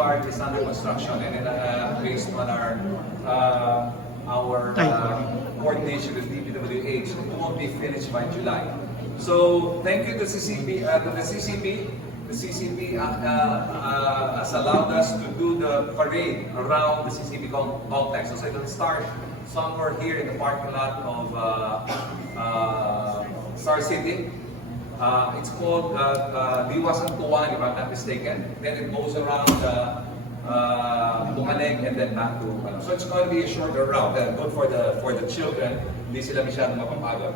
boulevard is under construction, and based on our coordination with DPWH, it won't be finished by July. So thank you to CCP, The CCP has allowed us to do the parade around the CCP complex. So it'll start somewhere here in the parking lot of Star City. It's called Liwasan Tuwan, if I'm not mistaken. Then it goes around Bumaleg and then back to. So it's going to be a shorter route. Good for the children. Hindi sila masyadong mapapagod.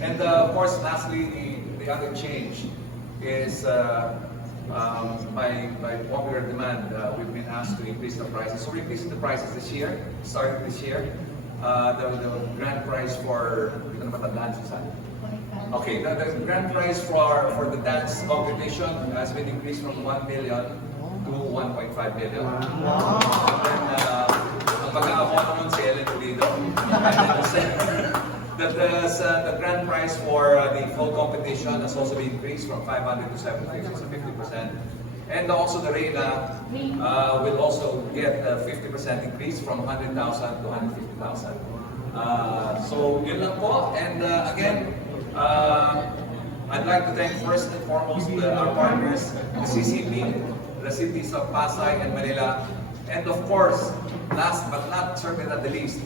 And of course, lastly, the other change is by popular demand, we've been asked to increase the prices. So we're increasing the prices this year, starting this year. The grand prize for, okay, the grand prize for the dance competition has been increased from 1 million to 1.5 million. Wow. And then, ang mag-aabono naman si Ellen Toledo. The grand prize for the full competition has also been increased from 500 to 750, so 50%. And also the Reyna will also get a 50% increase from 100,000 to 150,000. So yun lang po. And again, I'd like to thank first and foremost our partners, the CCP, the cities of Pasay and Manila, and of course, last but not certainly not the least,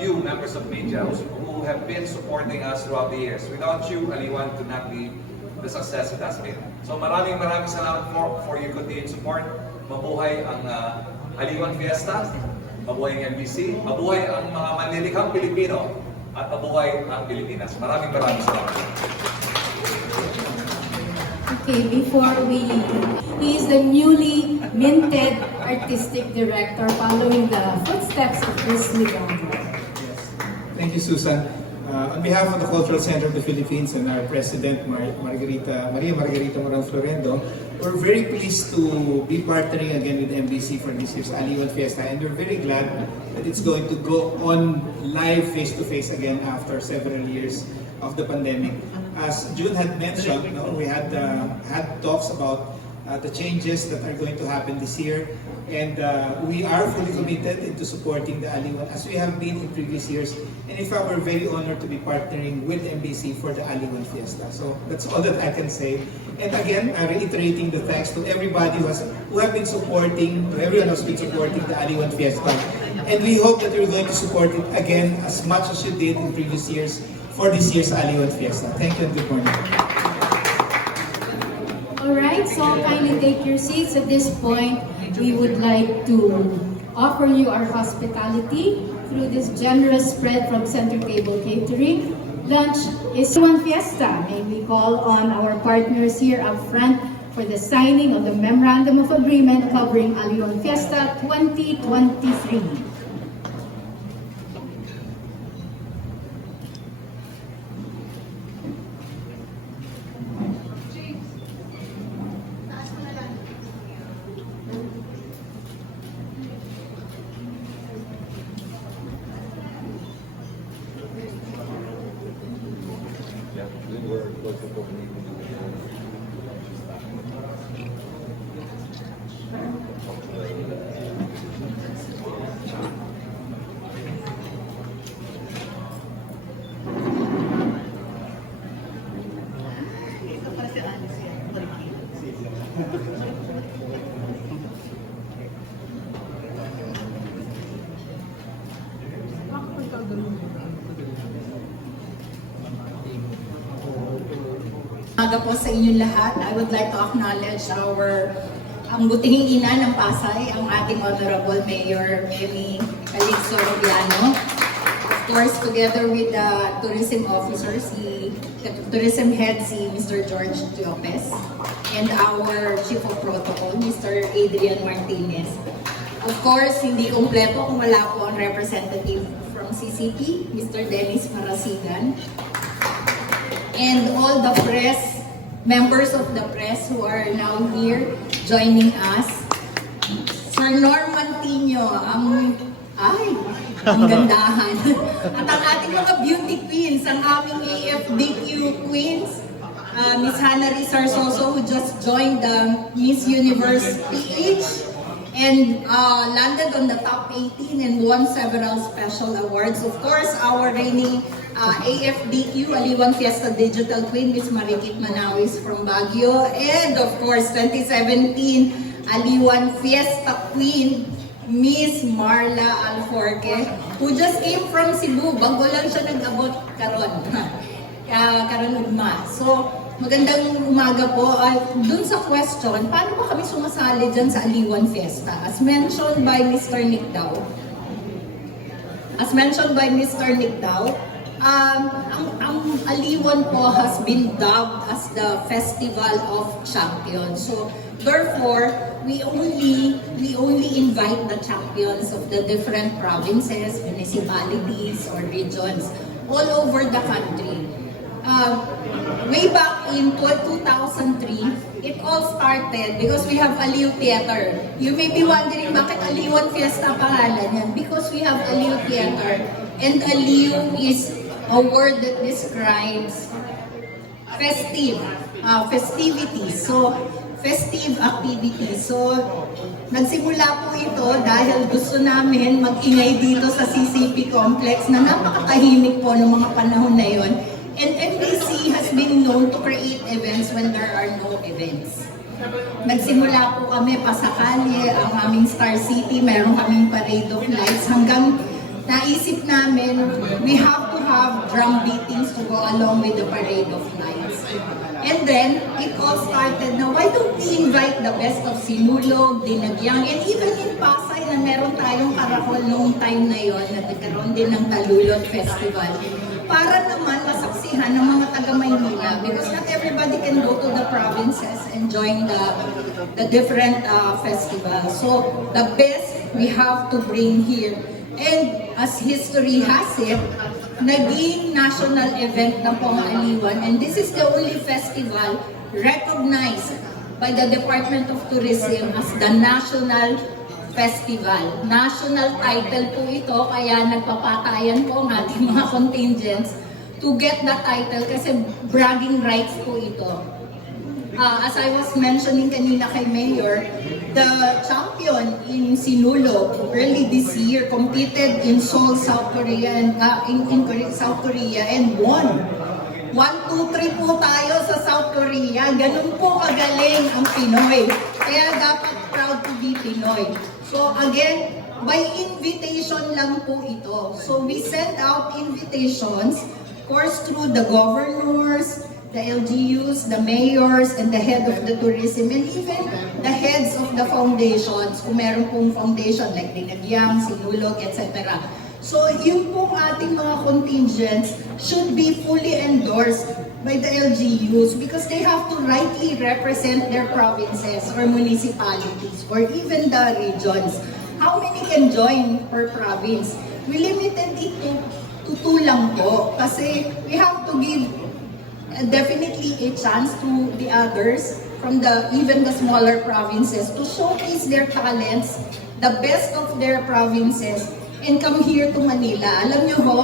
you members of media who have been supporting us throughout the years. Without you, Aliwan could not be the success it has been. So maraming salamat for your continued support. Mabuhay ang Aliwan Fiesta, mabuhay ang Mbc, mabuhay ang mga manlilikhang Pilipino, at mabuhay ang Pilipinas. Maraming salamat. Okay, he is the newly minted artistic director following the footsteps of this leader. Yes. Thank you, Susan. On behalf of the Cultural Center of the Philippines and our President, Maria Margarita Morán-Florendo, we're very pleased to be partnering again with MBC for this year's Aliwan Fiesta, and we're very glad that it's going to go on live face-to-face again after several years of the pandemic. As June had mentioned, we had talks about the changes that are going to happen this year, and we are fully committed into supporting the Aliwan as we have been in previous years. And in fact, we're very honored to be partnering with MBC for the Aliwan Fiesta. So that's all that I can say. And again, reiterating the thanks to everybody who have been supporting, to everyone who's been supporting the Aliwan Fiesta. And we hope that you're going to support it again as much as you did in previous years for this year's Aliwan Fiesta. Thank you and good morning. Alright, so kindly take your seats. At this point, we would like to offer you our hospitality through this generous spread from Center Table Catering. Lunch is Aliwan Fiesta, and we call on our partners here up front for the signing of the Memorandum of Agreement covering Aliwan Fiesta 2023. Umaga po sa inyong lahat. I would like to acknowledge ang butinging ina ng Pasay, ang ating Honorable Mayor Mary Alexandre. Of course, together with the tourism officer, the tourism head, Mr. George Lopez, and our Chief of Protocol, Mr. Adrian Martinez. Of course, hindi kompleto kung wala po ang representative from CCP, Mr. Dennis Marasigan, and all the press, members of the press who are now here joining us. Sir Norman Pino, ang gandahan. At ang ating mga beauty queens, ang aming AFDQ queens, Miss Jannarie Zarzoso, who just joined the Miss Universe PH and landed on the top 18 and won several special awards. Of course, our reigning AFDQ, Aliwan Fiesta Digital Queen, Miss Marikit Manaois from Baguio. And of course, 2017 Aliwan Fiesta Queen, Miss Marla Alforque, who just came from Cebu. Bago lang siya nag-abot karon. Karon ugma. So, magandang umaga po. Dun sa question, paano ba kami sumasali dyan sa Aliwan Fiesta? As mentioned by Mr. Nick Daw, ang Aliwan po has been dubbed as the Festival of Champions. So, therefore, we only invite the champions of the different provinces, municipalities, or regions all over the country. Way back in 2003, it all started because we have Aliw Theater. You may be wondering, bakit Aliwan Fiesta pangalan yan? Because we have Aliw Theater. And Aliw is a word that describes festivities. So, festive activities. So, nagsimula po ito dahil gusto namin mag-ingay dito sa CCP complex na napakatahimik po ng mga panahon na yon. And Mbc has been known to create events when there are no events. Nagsimula po kami pasakali, ang aming Star City, meron kaming parade of lights, hanggang naisip namin, we have to have drum beatings to go along with the parade of lights. And then, it all started na why don't we invite the best of Sinulog, Dinagyang, and even in Pasay na meron tayong karakol noong time na yon na nagkaroon din ng Talulot Festival. Para naman masaksihan ng mga taga-Maynila, because not everybody can go to the provinces and join the different festivals. So, the best we have to bring here. And as history has it, naging national event na po ang Aliwan, and this is the only festival recognized by the Department of Tourism as the national festival. National title po ito, kaya nagpapatayan po ang ating mga contingents to get the title kasi bragging rights po ito. As I was mentioning kanina kay Mayor, the champion in Sinulog early this year competed in Seoul, South Korea, and South Korea and won. 1, 2, 3 po tayo sa South Korea. Ganun po kagaling ang Pinoy. Kaya dapat proud to be Pinoy. So again, by invitation lang po ito. So we send out invitations, of course, through the governors, the LGUs, the mayors, and the head of the tourism, and even the heads of the foundations, kung meron pong foundation like Dinagyang, Sinulog, etc. So yung pong ating mga contingents should be fully endorsed by the LGUs because they have to rightly represent their provinces or municipalities or even the regions. How many can join per province? We limited it to 2 lang po kasi we have to give definitely a chance to the others from even the smaller provinces to showcase their talents, the best of their provinces, and come here to Manila. Alam nyo ho,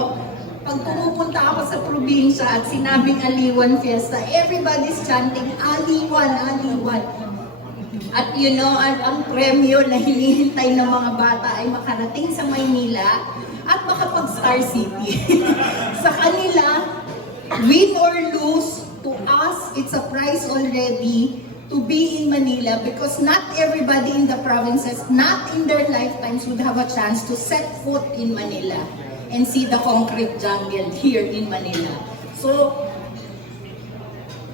pag pumupunta ako sa probinsya at sinabing Aliwan Fiesta, everybody's chanting Aliwan, Aliwan. At you know, ang premyo na hinihintay ng mga bata ay makarating sa Maynila at makapag-Star City. Sa kanila, win or lose, to us, it's a prize already to be in Manila because not everybody in the provinces, not in their lifetimes would have a chance to set foot in Manila and see the concrete jungle here in Manila. So,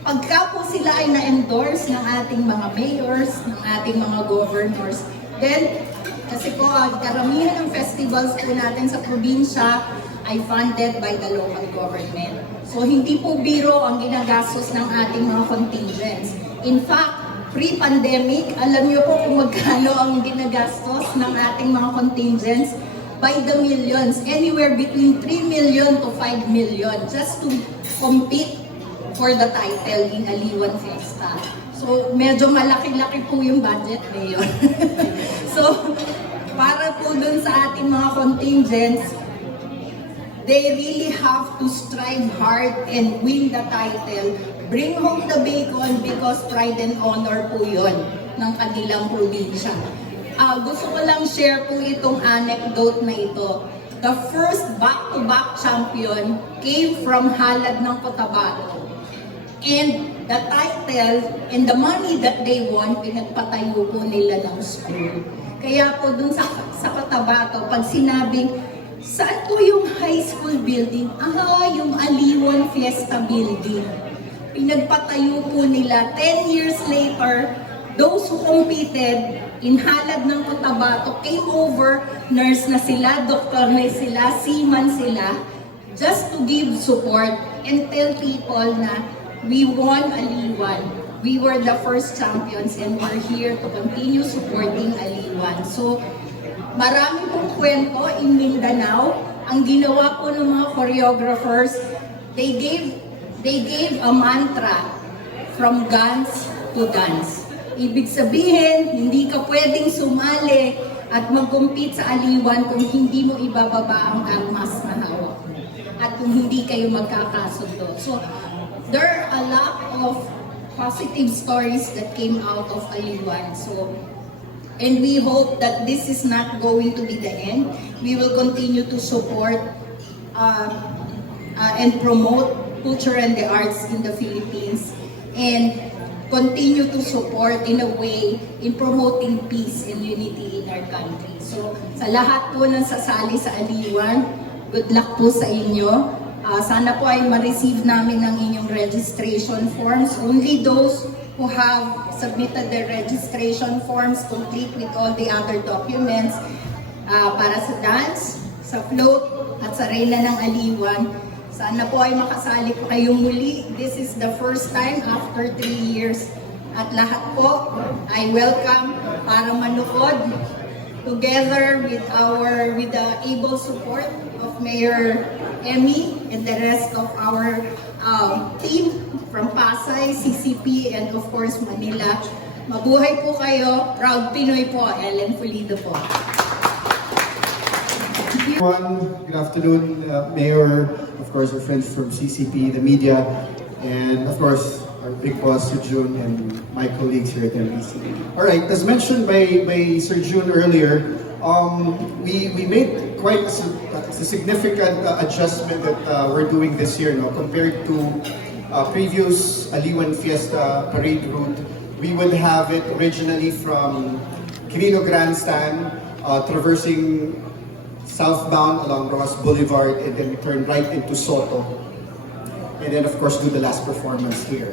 pagka po sila ay na-endorse ng ating mga mayors, ng ating mga governors, then, kasi po, karamihan ng festivals po natin sa probinsya ay funded by the local government. So, hindi po biro ang ginagastos ng ating mga contingents. In fact, pre-pandemic, alam niyo po kung magkano ang ginagastos ng ating mga contingents by the millions, anywhere between 3 million to 5 million just to compete for the title in Aliwan Fiesta. So, medyo malaki-laki po yung budget ngayon. So, para po dun sa ating mga contingents, they really have to strive hard and win the title bring home the bacon because pride and honor po yun ng kanilang probinsya. Gusto ko lang share po itong anecdote na ito. The first back-to-back champion came from Halad ng Cotabato. And the title and the money that they won, pinagpatayo po nila ng school. Kaya po dun sa Cotabato, pag sinabing, saan po yung high school building? Yung Aliwan Fiesta building. Pinagpatayo po nila. 10 years later, those who competed in Halad ng Cotabato came over, nurse na sila, doktor na sila, seaman sila, just to give support and tell people na we won Aliwan. We were the first champions and we're here to continue supporting Aliwan. So, marami pong kwento in Mindanao. Ang ginawa po ng mga choreographers, they gave a mantra from guns to dance. Ibig sabihin, hindi ka pwedeng sumali at mag-compete sa Aliwan kung hindi mo ibababa ang armas na hawak mo at kung hindi kayo magkakasundo. So, there are a lot of positive stories that came out of Aliwan. So, and we hope that this is not going to be the end. We will continue to support and promote culture and the arts in the Philippines and continue to support in a way in promoting peace and unity in our country. So, sa lahat po ng sasali sa Aliwan, good luck po sa inyo. Sana po ay ma-receive namin ang inyong registration forms. Only those who have submitted their registration forms complete with all the other documents para sa dance, sa float, at sa Reyna ng Aliwan. Sana po ay makasali po kayong muli. This is the first time after 3 years. At lahat po ay welcome para manood together with the able support of Mayor Emmy and the rest of our team from Pasay, CCP, and of course Manila. Mabuhay po kayo. Proud Pinoy po. Ellen Pulido po. Good afternoon, Mayor, of course, our friends from CCP, the media, and of course, our big boss, Sir Jun, and my colleagues here at Mbc. All right, as mentioned by Sir Jun earlier, we made quite a significant adjustment that we're doing this year, compared to previous Aliwan Fiesta parade route. We would have it originally from Quirino Grandstand, traversing southbound along Rojas Boulevard, and then we turn right into Soto. And then of course do the last performance here.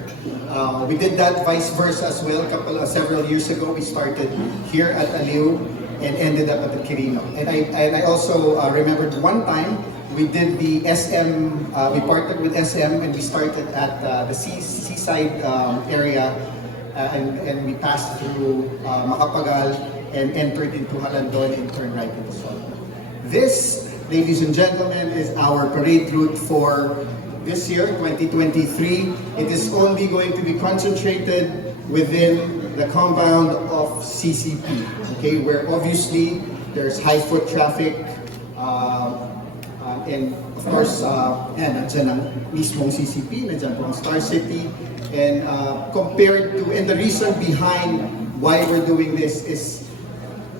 We did that vice versa as well. Several years ago, we started here at Aliw and ended up at the Quirino. And I also remembered one time we did the SM. We partnered with SM and we started at the seaside area, and we passed through Macapagal and entered into Malandon and turned right into Soto. This, ladies and gentlemen, is our parade route for this year, 2023. It is only going to be concentrated within the compound of CCP, okay, where obviously there's high foot traffic, and of course, nandiyan ang mismong CCP, nandiyan po ang Star City, and and the reason behind why we're doing this is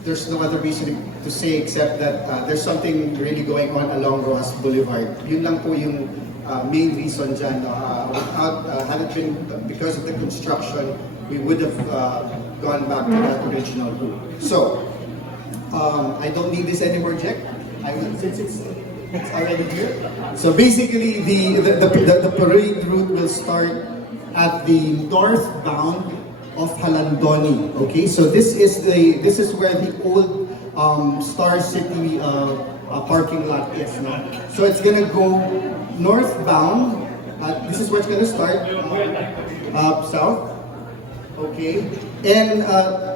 there's no other reason to say except that there's something really going on along Rojas Boulevard. Yun lang po yung main reason dyan. Had it been because of the construction, we would have gone back to that original route. So, I don't need this anymore, Jack. Since it's already here. So basically, the parade route will start at the northbound of Halandoni. Okay, so this is where the old Star City parking lot is now. So it's gonna go northbound. This is where it's gonna start. South. Okay, and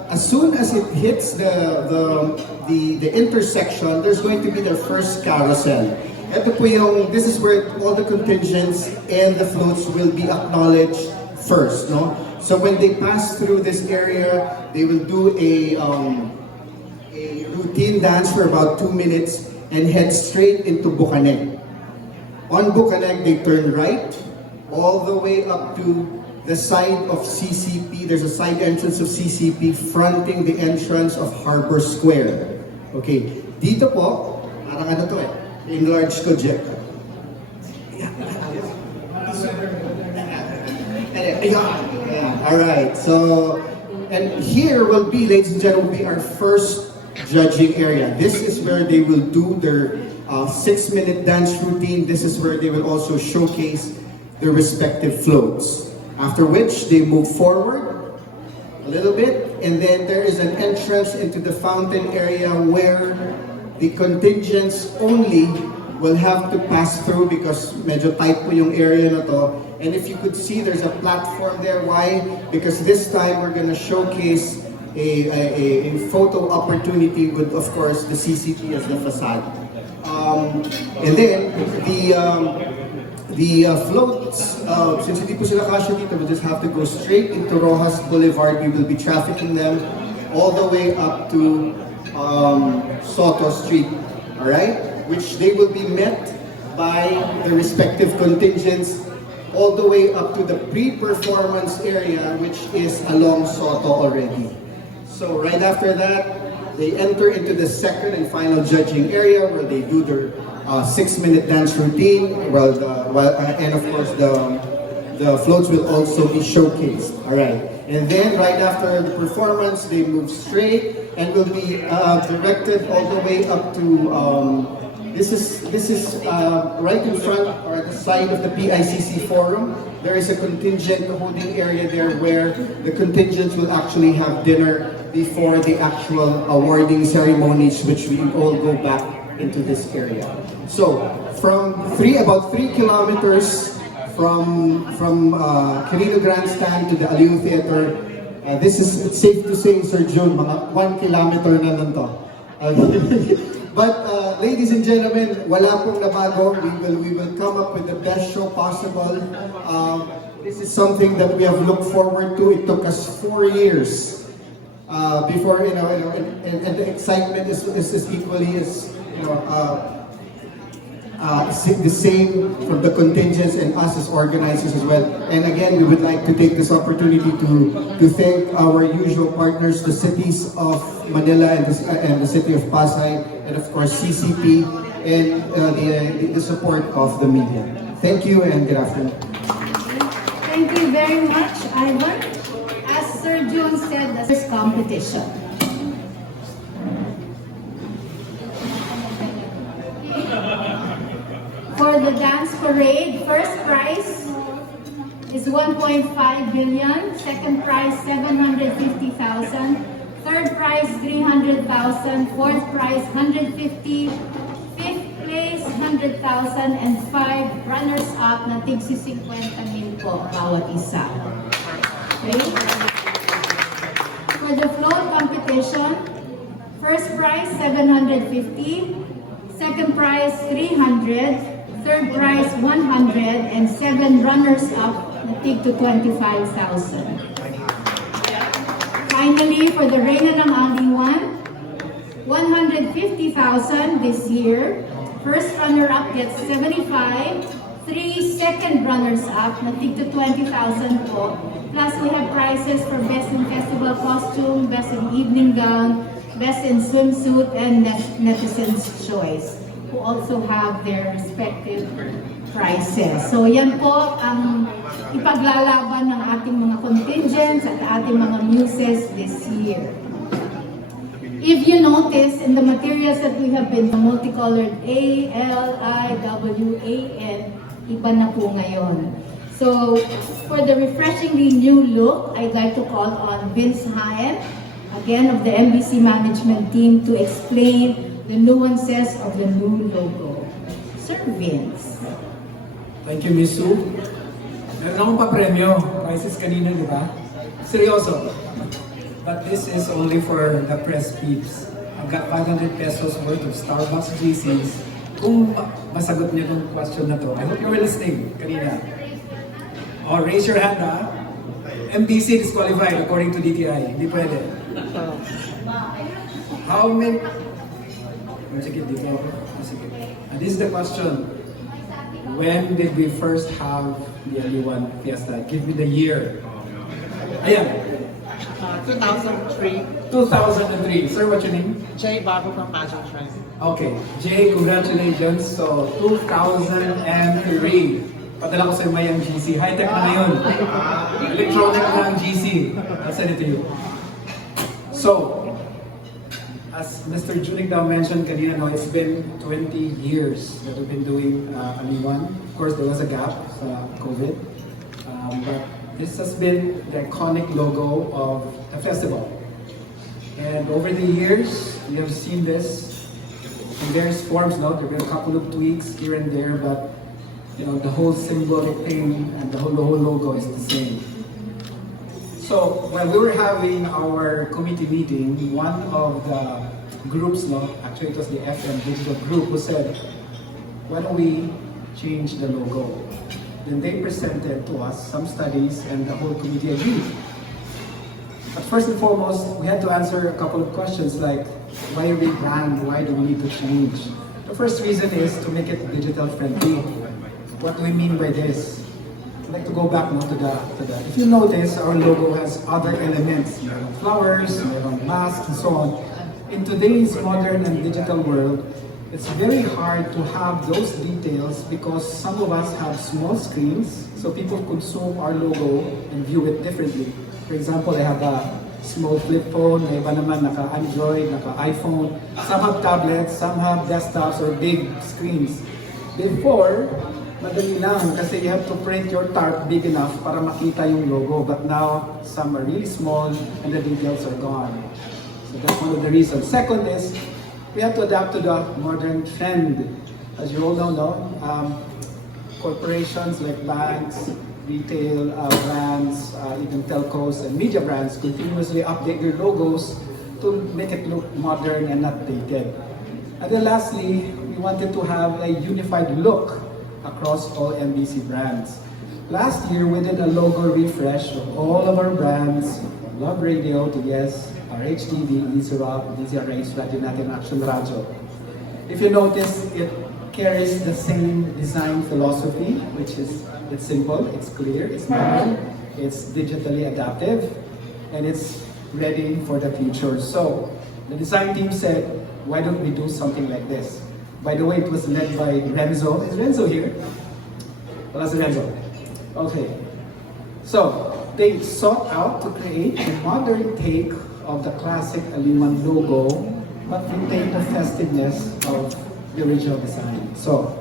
as soon as it hits the intersection, there's going to be their first carousel. This is where all the contingents and the floats will be acknowledged first, no? So when they pass through this area, they will do a routine dance for about 2 minutes and head straight into Bucaneg. On Bucaneg, they turn right, all the way up to the side of CCP. There's a side entrance of CCP fronting the entrance of Harbor Square. Okay, dito po, parang ano to enlarge ko, Jack. Alright, so, and here will be, ladies and gentlemen, will be our first judging area. This is where they will do their 6-minute dance routine. This is where they will also showcase their respective floats. After which, they move forward a little bit, and then there is an entrance into the fountain area where the contingents only will have to pass through because medyo tight po yung area na to. And if you could see, there's a platform there. Why? Because this time we're gonna showcase a photo opportunity with, of course, the CCP as the facade. And then the floats, since hindi po sila kasya dito, we just have to go straight into Rojas Boulevard. We will be trafficking them all the way up to Soto Street, all right? Which they will be met by the respective contingents all the way up to the pre-performance area, which is along Soto already. So right after that, they enter into the second and final judging area where they do their 6-minute dance routine. And of course the floats will also be showcased. All right, and then right after the performance, they move straight and will be directed all the way up to. This is right in front or at the side of the PICC forum. There is a contingent holding area there where the contingents will actually have dinner before the actual awarding ceremonies, which we all go back into this area. So from about 3 kilometers from Quirino Grandstand to the Aliw Theater, this is, it's safe to say, Sir Jun, mga 1 kilometer na lang to. But ladies and gentlemen, wala pong nabago. We will come up with the best show possible. This is something that we have looked forward to. It took us 4 years before, and the excitement is equally as, the same from the contingents and us as organizers as well. And again, we would like to take this opportunity to thank our usual partners, the cities of Manila and the city of Pasay, and of course CCP, and the support of the media. Thank you and good afternoon. Thank you very much, Ivan. As Sir June said, this is competition. For the dance parade, first prize is 1.5 billion, second prize 750,000, third prize 300,000, fourth prize 150, fifth place 100,000, and 5 runners-up na tigsi 50,000 po bawat isa. Okay? For the float competition, first prize 750, second prize 300, third prize 100, and 7 runners-up na tig to 25,000. Finally, for the Reyna ng Aliwan, 150,000 this year. First runner-up gets 75, 3 second runners-up na tig to 20,000 po. Plus, we have prizes for best in festival costume, best in evening gown, best in swimsuit, and netizen's choice, who also have their respective prizes. So yan po ang ipaglalaban ng ating mga contingents at ating mga muses this year. If you notice in the materials that we have been multicolored A, L, I, W, A, N, iba na po ngayon. So for the refreshingly new look, I'd like to call on Vince Haen, again of the Mbc management team, to explain the nuances of the new logo. Sir Vince. Thank you, Miss Sue. Meron akong pa-premyo. Prizes kanina, di ba? Seryoso. But this is only for the press peeps. I've got 500 pesos worth of Starbucks GCs. Kung masagot niyo yung question na to, I hope you were listening kanina. Oh, raise your hand, ha? MBC disqualified according to DTI. Hindi pwede. How many... Sige, dito ako. Sige. And this is the question. when did we first have the Aliwan Fiesta? Give me the year. Ayan, 2003, 2003. Sir, what's your name? Jay Babu from Pageant. Okay, Jay, congratulations. So, 2003. Padala ko sa may ang GC. High-tech na ngayon. Electronic na ang GC. I'll send it to you. So, as Mr. Junik daw mentioned kanina, no, it's been 20 years that we've been doing Aliwan. Of course, there was a gap sa COVID. But this has been the iconic logo of the festival. And over the years, we have seen this in various forms. No? There have been a couple of tweaks here and there, but you know, the whole symbolic thing and the whole logo is the same. So when we were having our committee meeting, one of the groups, no, actually it was the FM digital group, who said, why don't we change the logo? Then they presented to us some studies and the whole committee agreed. But first and foremost, we had to answer a couple of questions like, why rebrand? Why do we need to change? The first reason is to make it digital friendly. What do we mean by this? I'd like to go back now to the. If you notice, our logo has other elements. Mayroong flowers, mayroong masks, and so on. In today's modern and digital world, it's very hard to have those details because some of us have small screens, so people consume our logo and view it differently. For example, I have a small flip phone, may iba naman naka-Android, naka-iPhone. Some have tablets, some have desktops or big screens. Before, madali lang kasi you have to print your tarp big enough para makita yung logo. But now, some are really small and the details are gone. So that's one of the reasons. Second is, we have to adapt to the modern trend. As you all know, corporations like banks, retail brands, even telcos and media brands continuously update their logos to make it look modern and not dated. And then lastly, we wanted to have a unified look across all Mbc brands. Last year, we did a logo refresh of all of our brands, from Love Radio to Yes, RHTV, Isorap, DZRH, Radio Natin Action Radio. If you notice, it carries the same design philosophy, which is, it's simple, it's clear, it's modern, it's digitally adaptive, and it's ready for the future. So, the design team said, why don't we do something like this? By the way, it was led by Renzo. Is Renzo here? Well, that's Renzo. Okay. So, they sought out to create a modern take of the classic Aliwan logo, but retain the festiveness of the original design. So,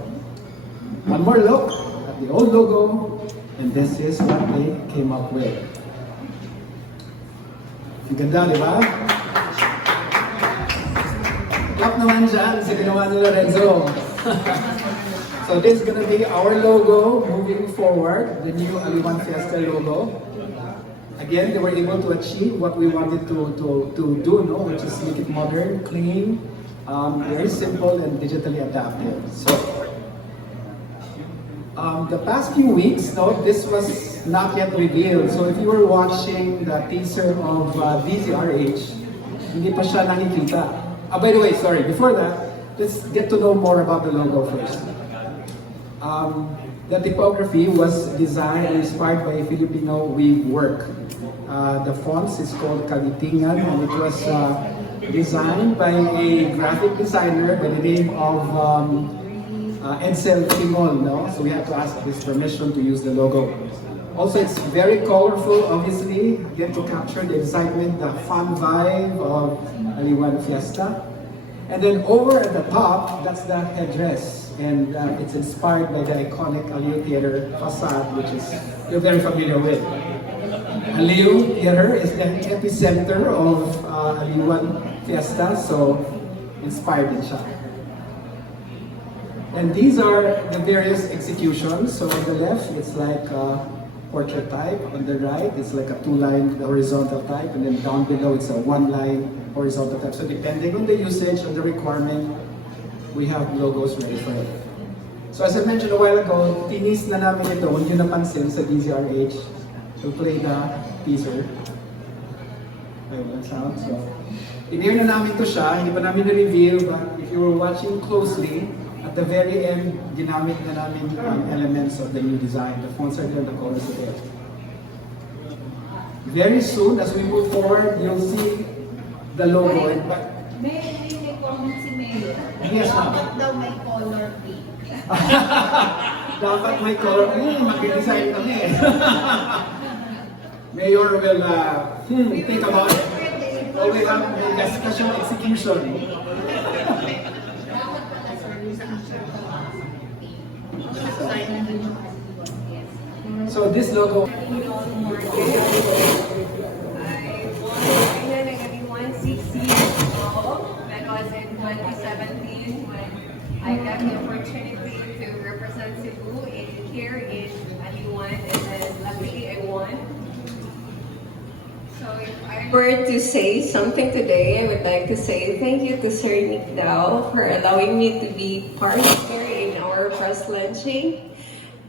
one more look at the old logo, and this is what they came up with. Ang ganda, di ba? Clap naman dyan sa ginawa ni Lorenzo. So this is going to be our logo moving forward, the new Aliwan Fiesta logo. Again, they were able to achieve what we wanted to do, no? Which is make it modern, clean, very simple and digitally adaptive. So, the past few weeks, no, this was not yet revealed. So if you were watching the teaser of DZRH, hindi pa siya nakikita. By the way, sorry, before that, let's get to know more about the logo first. The typography was designed and inspired by Filipino weave work. The fonts is called Kagitingan, and it was designed by a graphic designer by the name of Edsel Timol, no? So we have to ask his permission to use the logo. Also, it's very colorful, obviously, get to capture the excitement, the fun vibe of Aliwan Fiesta. And then over at the top, that's the headdress. And it's inspired by the iconic Aliw Theater facade, which is you're very familiar with. Aliw Theater is the epicenter of Aliwan Fiesta, so inspired din siya. And these are the various executions. So on the left, it's like portrait type. On the right, it's like a two-line horizontal type. And then down below, it's a one-line horizontal type. So depending on the usage, on the requirement, we have logos ready for it. So as I mentioned a while ago, tinis na namin ito, hindi nyo napansin sa DZRH. We'll play the teaser. Okay, one sound. So, in-air na namin ito siya, hindi pa namin na-reveal, but if you were watching closely, at the very end, ginamit na namin ang elements of the new design. The fonts are there, the colors are there. Very soon, as we move forward, you'll see the logo. May comment si Mayor. Yes, ma'am. Dapat daw may color pink. Dapat may color. Mag-design kami. Mayor will think about it. Or we have the discussion execution. So this logo. I was born in Aliwan 6 years ago. That was in 2017 when I got the opportunity to represent Cebu here in Aliwan, and then luckily I won. So if I were to say something today, I would like to say thank you to Sir Nick Dao for allowing me to be part here in our press launching.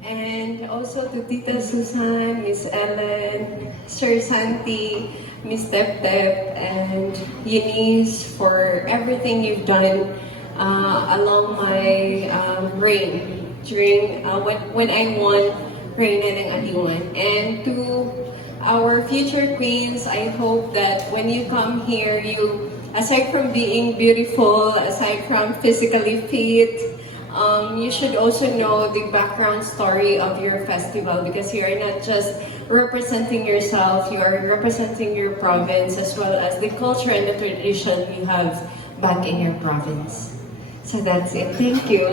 And also to Tita Susan, Miss Ellen, Sir Santi, Miss Tep Tep, and Eunice for everything you've done along my reign during when I won Reyna ng Aliwan. And to our future queens, I hope that when you come here, you, aside from being beautiful, aside from physically fit, you should also know the background story of your festival, because you are not just representing yourself, you are representing your province as well as the culture and the tradition you have back in your province. So that's it. Thank you.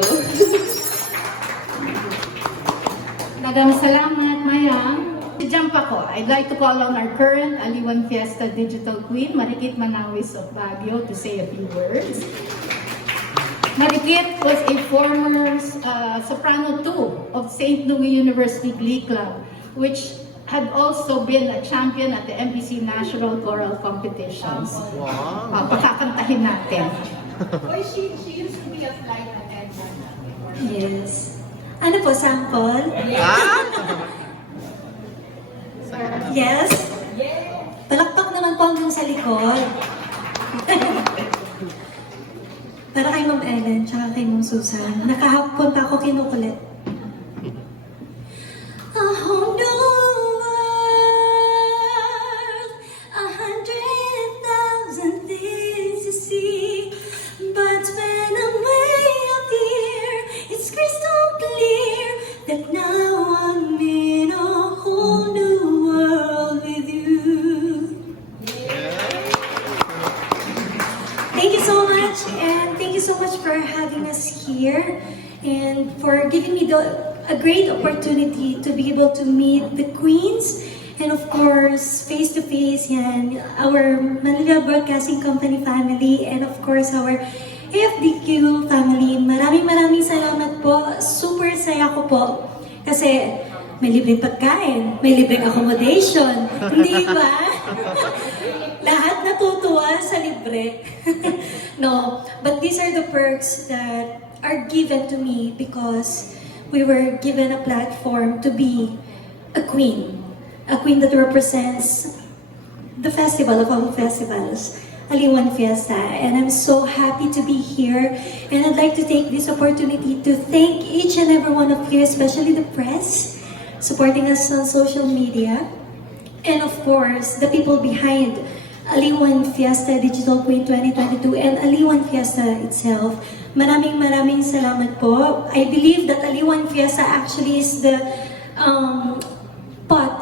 Madam Salamat, Mayang. To jump ako, I'd like to call on our current Aliwan Fiesta Digital Queen, Marikit Manaois of Baguio, to say a few words. Marikit was a former soprano too of St. Louis University Glee Club, which had also been a champion at the Mbc National Choral Competitions. Wow! Pakakantahin natin. She used to be a flight attendant. Yes. Ano po, sample? Yes? Palakpak naman po hanggang sa likod. Para kay Ma'am Ellen, tsaka kay Ma'am Susan. Nakahapon pa ako kinukulit. A whole new world, 100,000 things to see. But when I'm way up here, it's crystal clear that now I'm in a whole new world with you. Thank you so much, and thank you so much for having us here and for giving me a great opportunity to be able to meet the queens and of course face-to-face yan, our Manila Broadcasting Company family, and of course our AFDQ family. Maraming salamat po. Super saya ko po kasi may libreng pagkain, may libreng accommodation, hindi ba? Lahat natutuwa sa libre. No, but these are the perks that are given to me because we were given a platform to be a queen that represents the festival of all festivals, Aliwan Fiesta. And I'm so happy to be here, and I'd like to take this opportunity to thank each and every one of you, especially the press, supporting us on social media, and of course, the people behind Aliwan Fiesta Digital Queen 2022 and Aliwan Fiesta itself. Maraming salamat po. I believe that Aliwan Fiesta actually is the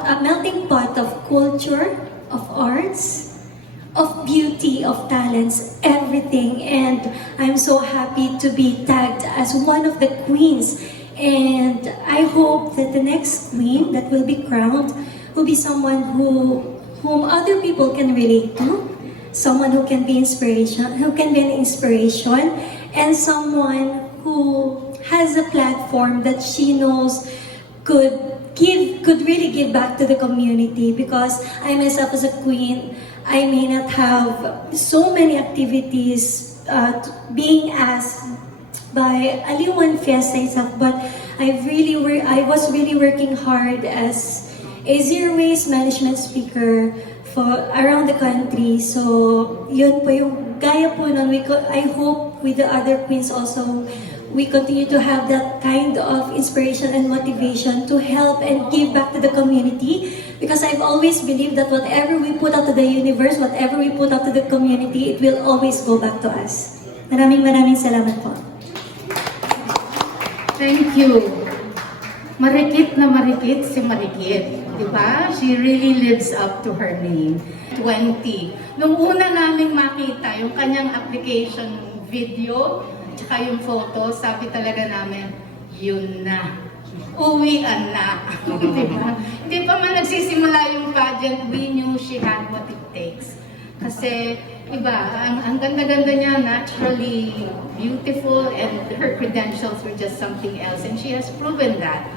a melting pot of culture, of arts, of beauty, of talents, everything. And I'm so happy to be tagged as one of the queens. And I hope that the next queen that will be crowned will be someone whom other people can relate to, someone who can be an inspiration, and someone who has a platform that she knows could really give back to the community. Because I myself as a queen, I may not have so many activities being asked by Aliwan Fiesta itself, but I was really working hard as a zero waste management speaker for around the country. So yun po yung gaya po nun. I hope with the other queens also we continue to have that kind of inspiration and motivation to help and give back to the community. Because I've always believed that whatever we put out to the universe, whatever we put out to the community, it will always go back to us. Maraming salamat po. Thank you. Marikit na marikit si Marikit. Diba? She really lives up to her name. 20. Nung una naming makita yung kanyang application video, tsaka yung photo, sabi talaga namin, yun na. Uwian na. Diba? Hindi pa man nagsisimula yung pageant, we knew she had what it takes. Kasi, iba, ang ganda-ganda niya, naturally beautiful, and her credentials were just something else. And she has proven that.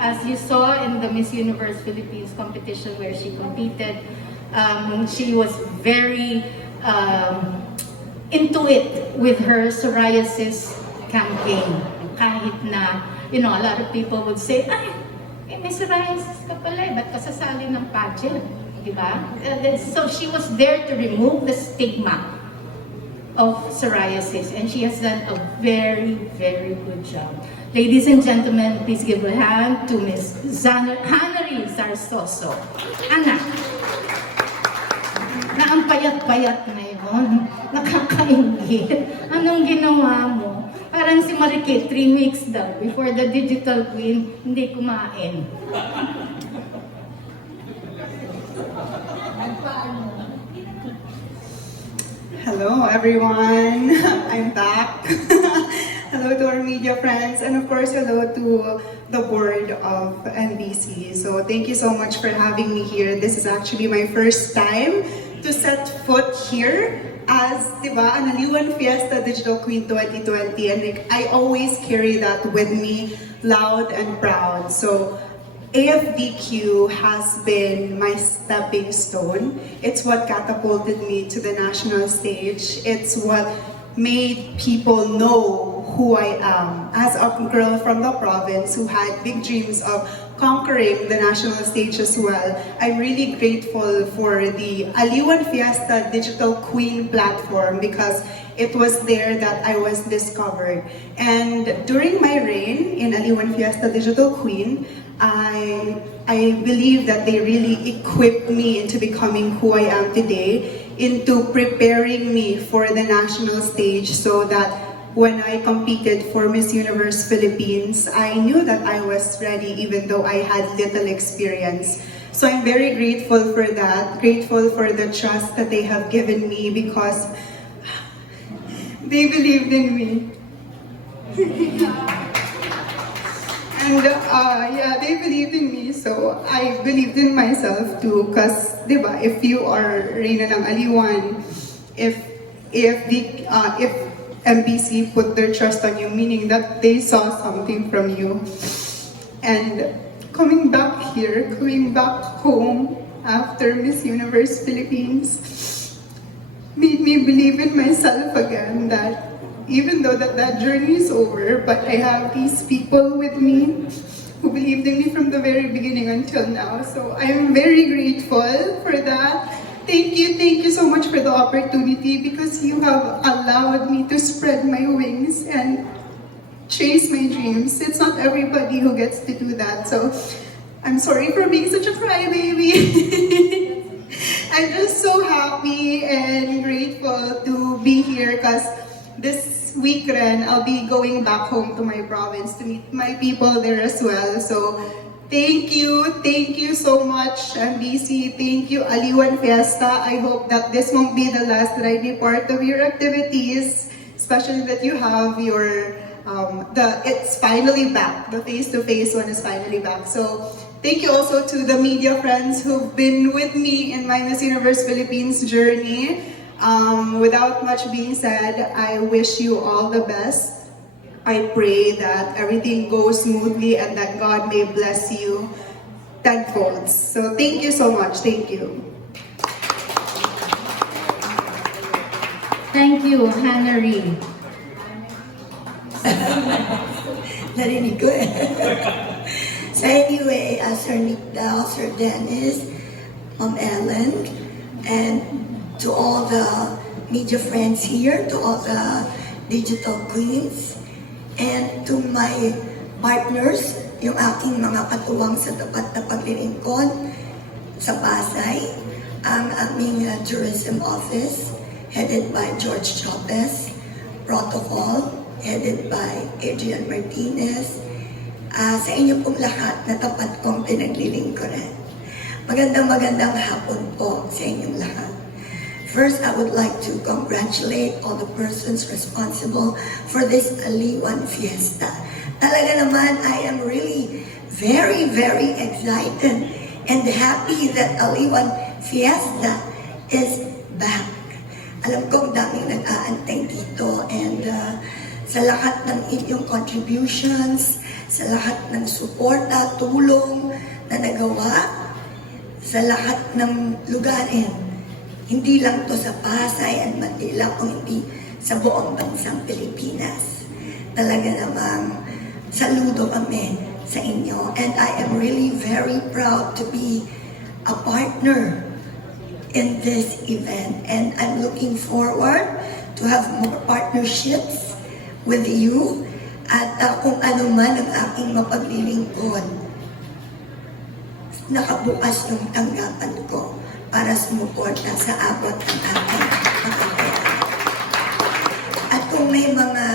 As you saw in the Miss Universe Philippines competition where she competed, she was very into it with her psoriasis campaign. Kahit na, you know, a lot of people would say, ay, may psoriasis ka pala, ba't ka sasali ng pageant? Diba? So she was there to remove the stigma of psoriasis, and she has done a very, very good job. Ladies and gentlemen, please give a hand to Miss Jannarie Zarzoso. Ana, na ang payat-payat na yun, nakakaingit. Anong ginawa mo? Parang si Marikit, 3 weeks daw, before the Digital Queen, hindi kumain. Hello everyone, I'm back. Hello to our media friends, and of course hello to the board of Mbc. So thank you so much for having me here. This is actually my first time to set foot here as, diba, an Aliwan Fiesta Digital Queen 2020, and I always carry that with me loud and proud. So AFDQ has been my stepping stone. It's what catapulted me to the national stage. It's what made people know who I am as a girl from the province who had big dreams of conquering the national stage as well. I'm really grateful for the Aliwan Fiesta Digital Queen platform because it was there that I was discovered. And during my reign in Aliwan Fiesta Digital Queen, I believe that they really equipped me into becoming who I am today, into preparing me for the national stage, so that when I competed for Miss Universe Philippines, I knew that I was ready even though I had little experience. So I'm very grateful for that, grateful for the trust that they have given me because they believed in me. And yeah, they believed in me, so I believed in myself too. Because, diba, if you are Reyna ng Aliwan, if MBC put their trust on you, meaning that they saw something from you. And coming back here, coming back home after Miss Universe Philippines, made me believe in myself again, that even though that journey is over, but I have these people with me who believed in me from the very beginning until now. So I'm very grateful for that. Thank you so much for the opportunity, because you have allowed me to spread my wings and chase my dreams. It's not everybody who gets to do that. So I'm sorry for being such a crybaby. I'm just so happy and grateful to be here, because this week rin, I'll be going back home to my province to meet my people there as well. So thank you so much, MBC. Thank you, Aliwan Fiesta. I hope that this won't be the last that I be part of your activities, especially that you have your, it's finally back. The face-to-face one is finally back. So thank you also to the media friends who've been with me in my Miss Universe Philippines journey. Without much being said, I wish you all the best. I pray that everything goes smoothly and that God may bless you tenfold. So thank you so much. Thank you. Thank you, Jannarie. Narinig ko eh. So anyway, Sir Nick Dal, Sir Dennis, Ellen, and to all the media friends here, to all the digital queens, And to my partners, yung aking mga katuwang sa tapat na paglilingkod sa Pasay, ang aming tourism office, headed by George Chopez, protocol, headed by Adrian Martinez, sa inyo pong lahat na tapat kong pinaglilingkuran. Magandang hapon po sa inyong lahat. First, I would like to congratulate all the persons responsible for this Aliwan Fiesta. Talaga naman, I am really very excited and happy that Aliwan Fiesta is back. Alam ko, daming nag-aantay dito and sa lahat ng inyong contributions, sa lahat ng suporta, tulong na nagawa, sa lahat ng lugarin, hindi lang to sa Pasay and Manila, kung hindi sa buong bansang Pilipinas. Talaga namang saludo kami sa inyo. And I am really very proud to be a partner in this event. And I'm looking forward to have more partnerships with you. At kung ano man ang aking mapaglilingkod, nakabukas yung tanggapan ko para sumuporta sa abot ng aking makakaya. At kung may mga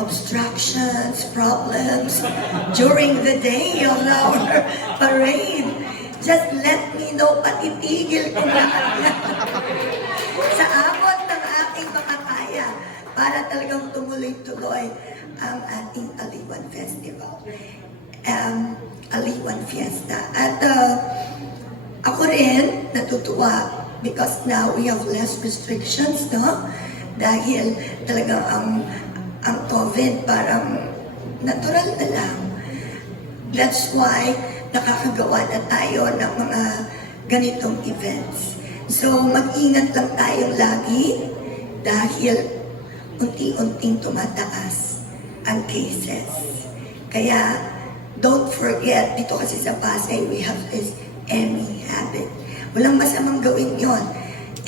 obstructions, problems during the day of our parade, just let me know, patitigil ko lahat yan sa abot ng aking makakaya para talagang tumuloy-tuloy ang ating Aliwan Festival. Aliwan Fiesta. At ako rin natutuwa because now we have less restrictions, no? Dahil talagang ang COVID parang natural na lang. That's why nakakagawa na tayo ng mga ganitong events. So mag-ingat lang tayong lagi dahil unti-unting tumataas ang cases. Kaya don't forget, dito kasi sa Pasay, we have this any habit. Walang masamang gawin yon.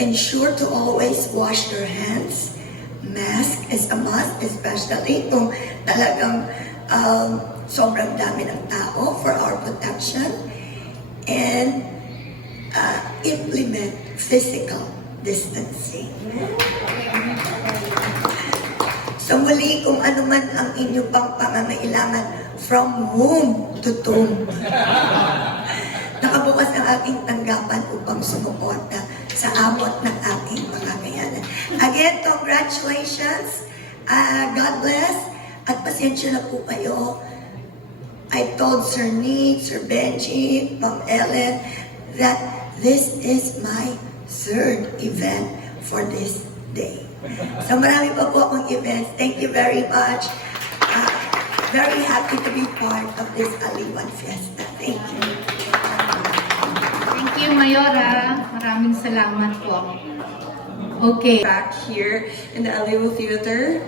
Ensure to always wash your hands. Mask is a must, especially kung talagang sobrang dami ng tao for our protection. And implement physical distancing. So muli, kung ano man ang inyong pang pangangailangan from womb to tomb, nakabukas ang aking tanggapan upang sumuporta sa abot ng aking pangangailangan. Again, congratulations. God bless. At pasensya na po kayo. I told Sir Nick, Sir Benji, Ma'am Ellen, that this is my third event for this day. So marami pa po akong events. Thank you very much. Very happy to be part of this Aliwan Fiesta. Thank you. Thank you, Mayora. Maraming salamat po. Okay. Back here in the Aliw Theater.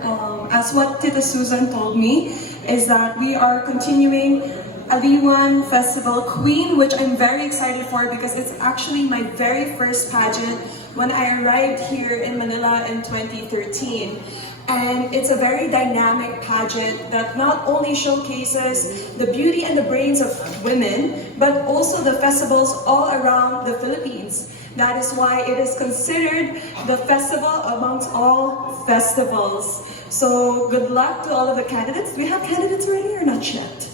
As what Tita Susan told me, is that we are continuing Aliwan Festival Queen, which I'm very excited for because it's actually my very first pageant when I arrived here in Manila in 2013. And it's a very dynamic pageant that not only showcases the beauty and the brains of women, but also the festivals all around the Philippines. That is why it is considered the festival amongst all festivals. So good luck to all of the candidates. Do we have candidates already or not yet?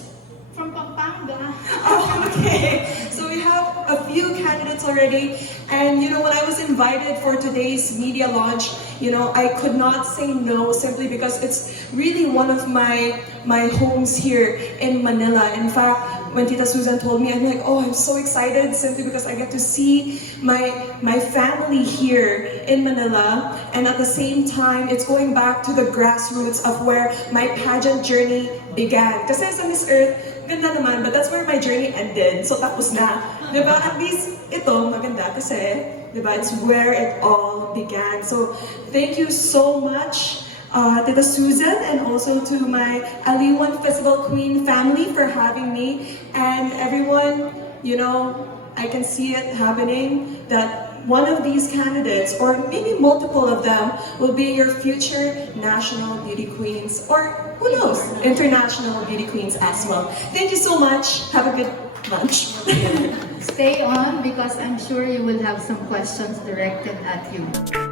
From Pampanga. Oh, okay. So we have a few candidates already. And you know, when I was invited for today's media launch, you know, I could not say no simply because it's really one of my homes here in Manila. In fact, when Tita Susan told me, I'm like, oh, I'm so excited simply because I get to see my family here in Manila. And at the same time, it's going back to the grassroots of where my pageant journey began. Kasi sa Miss Earth, ganda naman, but that's where my journey ended. So tapos na. Diba? At least ito, maganda kasi, diba? It's where it all began. So thank you so much, Tita Susan, and also to my Aliwan Festival Queen family for having me. And everyone, you know, I can see it happening that one of these candidates, or maybe multiple of them, will be your future national beauty queens, or who knows, international beauty queens as well. Thank you so much. Have a good lunch. Stay on because I'm sure you will have some questions directed at you.